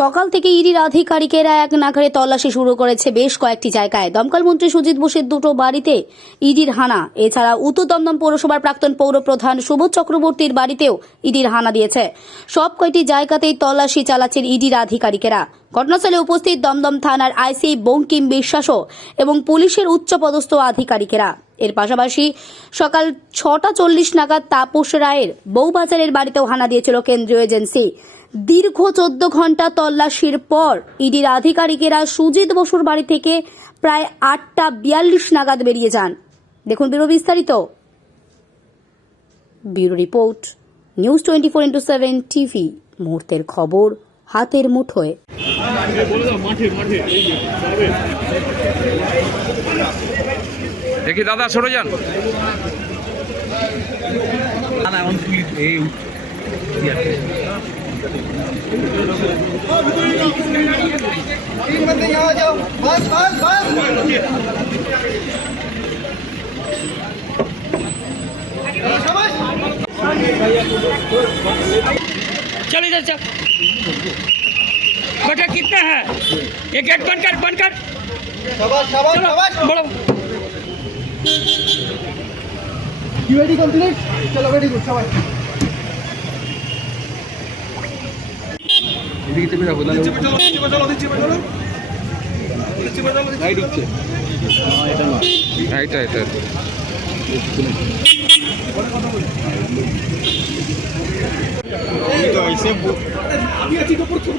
সকাল থেকে ইডির আধিকারিকেরা এক নাগারে তল্লাশি শুরু করেছে বেশ কয়েকটি জায়গায়। দমকল মন্ত্রী সুজিত বোসের দুটো বাড়িতে ইডির হানা। এছাড়া উত্তর দমদম পৌরসভার প্রাক্তন পৌর প্রধান সুবোধ চক্রবর্তীর বাড়িতেও ইডির হানা দিয়েছে। সব কয়টি জায়গাতেই তল্লাশি চালাচ্ছেন ইডির আধিকারিকেরা। ঘটনাস্থলে উপস্থিত দমদম থানার আইসি বঙ্কিম বিশ্বাসও এবং পুলিশের উচ্চপদস্থ আধিকারিকেরা। এর পাশাপাশি সকাল ছটা চল্লিশ নাগাদ তাপস রায়ের বউবাজারের বাড়িতেও হানা দিয়েছিল কেন্দ্রীয় এজেন্সি। দীর্ঘ চোদ্দ ঘণ্টা তল্লাশির পর ইডির আধিকারিকেরা সুজিত বসুর বাড়ি থেকে প্রায় আটটা বিয়াল্লিশ নাগাদ বেরিয়ে যান। দেখুন ব্যুরো বিস্তারিত। Bureau report, news twenty four into seven TV, মুহূর্তের খবর হাতের মুঠোয়। দেখি দাদা সরে যান না না এখন তুই এই तीन बंदे यहाँ आ जाओ बस बस बस चल इधर ইউআইডি কমপ্লিট চলো ভেরি গুড সবাই এদিকে চেপে রাখো তাহলে চেপে চলো চেপে চলো চেপে চলো। চেপে চলো রাইট হচ্ছে। এটা না রাইট রাইট রাইট আমি আছি কাপড় ছোট